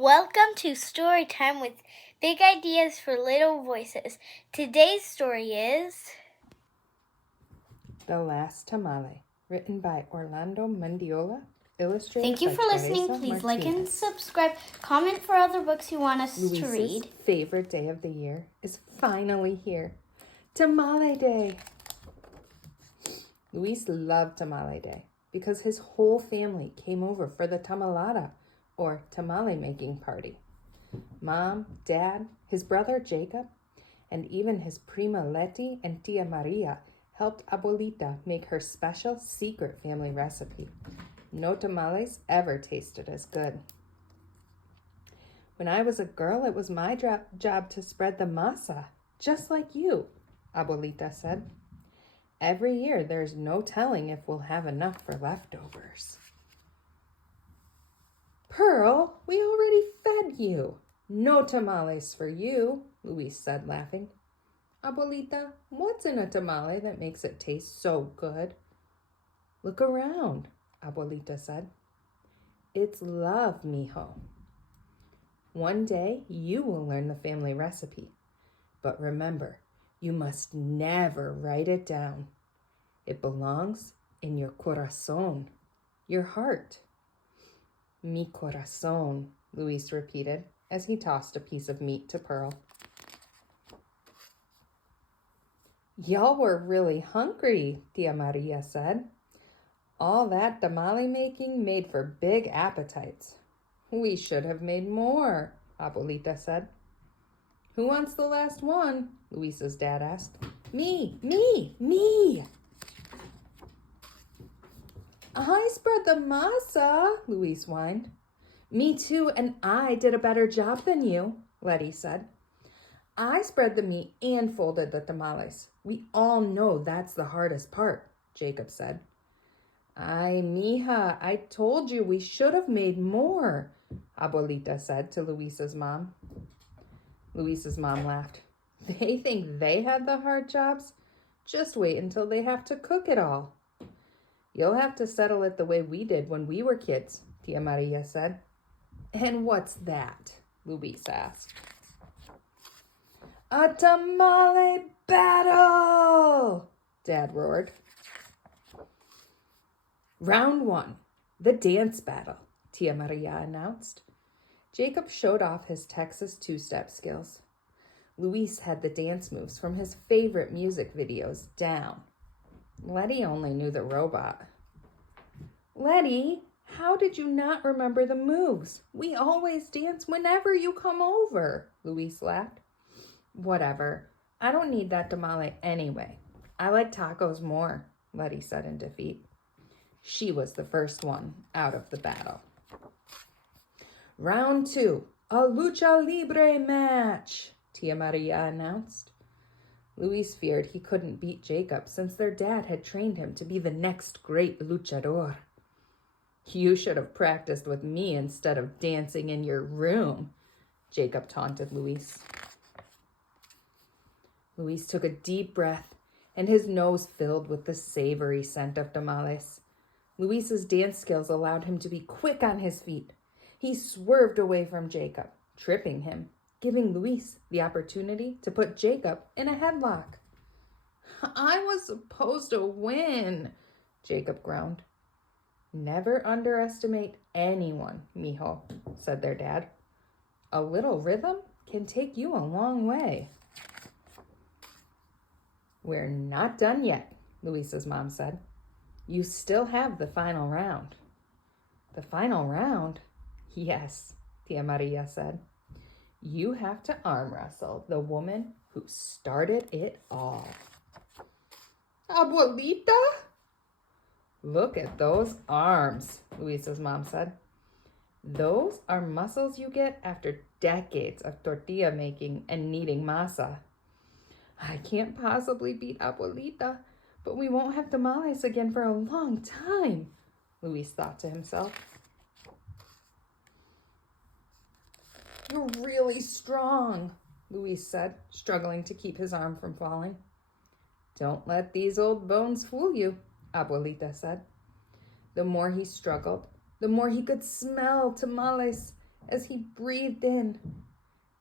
Welcome to Story Time with Big Ideas for Little Voices. Today's story is The Last Tamale, written by Orlando Mendiola, illustrated Thank you by for listening. Teresa Please Martinez. like and subscribe. Comment for other books you want us to read. Luis's favorite day of the year is finally here. Tamale Day. Luis loved Tamale Day because his whole family came over for the tamalada, or tamale making party. Mom, Dad, his brother Jacob, and even his prima Letty and Tia Maria helped Abuelita make her special secret family recipe. No tamales ever tasted as good. When I was a girl, it was my job to spread the masa, just like you, Abuelita said. Every year, there's no telling if we'll have enough for leftovers. Pearl, we already fed you. No tamales for you, Luis said, laughing. Abuelita, what's in a tamale that makes it taste so good? Look around, Abuelita said. It's love, mijo. One day, you will learn the family recipe. But remember, you must never write it down. It belongs in your corazón, your heart. Mi corazón, Luis repeated as he tossed a piece of meat to Pearl. Y'all were really hungry, Tia Maria said. All that tamale making made for big appetites. We should have made more, Abuelita said. Who wants the last one? Luis's dad asked. Me. I spread the masa, Luis whined. Me too, and I did a better job than you, Letty said. I spread the meat and folded the tamales. We all know that's the hardest part, Jacob said. Ay, mija, I told you we should have made more, Abuelita said to Luis's mom. Luis's mom laughed. They think they had the hard jobs? Just wait until they have to cook it all. You'll have to settle it the way we did when we were kids, Tia Maria said. And what's that? Luis asked. A tamale battle! Dad roared. Round 1, the dance battle, Tia Maria announced. Jacob showed off his Texas two-step skills. Luis had the dance moves from his favorite music videos down. Letty only knew the robot. Letty, how did you not remember the moves? We always dance whenever you come over, Luis laughed. Whatever. I don't need that tamale anyway. I like tacos more, Letty said in defeat. She was the first one out of the battle. Round 2, a Lucha Libre Match, Tia Maria announced. Luis feared he couldn't beat Jacob since their dad had trained him to be the next great luchador. You should have practiced with me instead of dancing in your room, Jacob taunted Luis. Luis took a deep breath and his nose filled with the savory scent of tamales. Luis's dance skills allowed him to be quick on his feet. He swerved away from Jacob, tripping him, giving Luis the opportunity to put Jacob in a headlock. I was supposed to win, Jacob groaned. Never underestimate anyone, mijo, said their dad. A little rhythm can take you a long way. We're not done yet, Luis's mom said. You still have the final round. The final round? Yes, Tia Maria said. You have to arm wrestle the woman who started it all. Abuelita? Look at those arms, Luis's mom said. Those are muscles you get after decades of tortilla making and kneading masa. I can't possibly beat Abuelita, but we won't have tamales again for a long time, Luis thought to himself. You're really strong, Luis said, struggling to keep his arm from falling. Don't let these old bones fool you, Abuelita said. The more he struggled, the more he could smell tamales as he breathed in.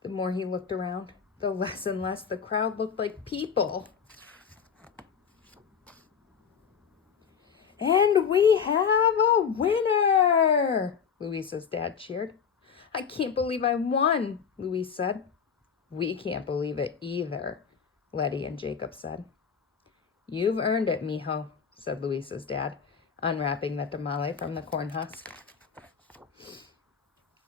The more he looked around, the less and less the crowd looked like people. And we have a winner, Luisa's dad cheered. I can't believe I won, Luis said. We can't believe it either, Letty and Jacob said. You've earned it, mijo, said Luisa's dad, unwrapping the tamale from the corn husk.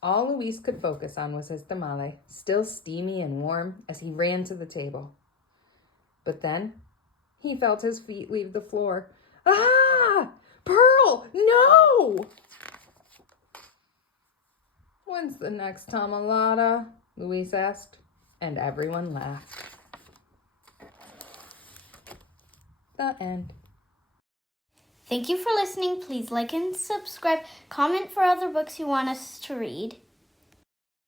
All Luis could focus on was his tamale, still steamy and warm as he ran to the table. But then he felt his feet leave the floor. Ah! Pearl, no! When's the next tamalada? Luis asked, and everyone laughed. The end. Thank you for listening. Please like and subscribe. Comment for other books you want us to read.